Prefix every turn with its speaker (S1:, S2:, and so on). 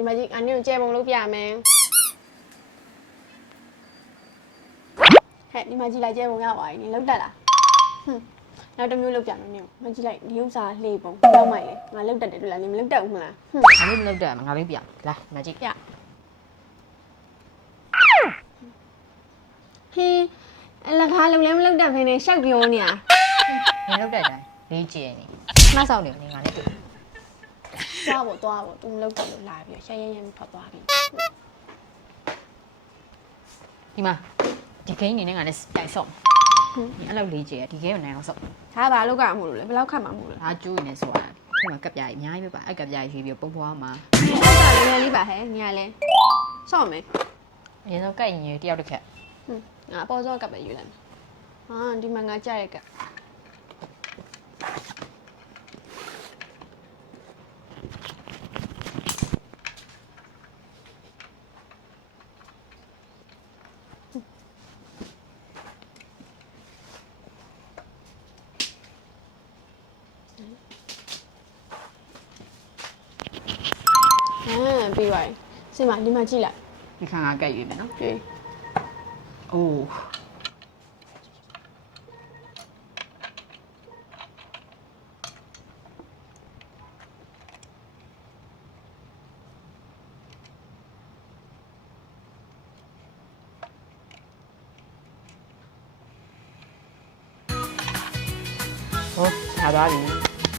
S1: ဒီမှာကြီးအနည်းကိုကျဲပုံလုပ်ပြမယ်ဟဲ့ဒီမှာကြီးလိုက်ကျဲပုံရပါရင်နင်လောက်တက်လားဟွန်းနောက်တစ်မျိုးလောက်ပြမယ်နင်မကြီးလိုက်ဒီဥစ္စာလှေပုံရောက်မှလေငါလောက်တက်တယ်တွေ့လားနင်မလောက်တက်ဘူးမလားဟွန်း
S2: ငါလေးမလုပ်တော့မှာငါလေးပြလာမကြည့်
S1: ပြဟင်းအလကားလုံးလည်းမလောက်တက်ဖိနေရှောက်ပြောနေရ
S2: နေလုပ်တဲ့အတိုင်းလေးကျင်းနေမဆောက်နေနေငါလေးပြ
S1: သွားဖို့သွားဖို့သူမလောက်တက်လို့လာပြီးရှက်ရဲရဲမထွက်သွားပြီ
S2: ဒီမှာဒီဂိမ်းနေနဲ့ငါလေးတိုင်ဆော့ဒီအဲ့လောက်လေးကျင်းဒီဂိမ်းကိုနိုင်အောင်ဆော့
S1: ဒါဘာလောက်ကမလို့လဲဘယ်လောက်ခတ်မှာမလို့လဲ
S2: ဒါကျိုးနေဆိုတာဒီမှာကပ်ပြားကြီးအများကြီးပဲပါအဲ့ကပ်ပြားကြီးပြီးပုံပွားမှာ
S1: အဲ့ဒါလည်းလေးပါဟဲ့ညာလဲဆော့မယ်
S2: အရင်ဆုံးကတ်ရင်တယောက်တစ်ခက်
S1: ဟွန်းငါအပေါ်စောကပ်ပဲယူလိုက်မယ်ဟာဒီမှာငါကြရက်ကပ် ဟမ်ပြီးပါပြီစင်မဒီမှာကြည့်လိုက်
S2: ဒီခါငါကတ်ရွေးမယ်နော်
S1: ပြေး
S2: အိုး ဟောဆာသွားပြီ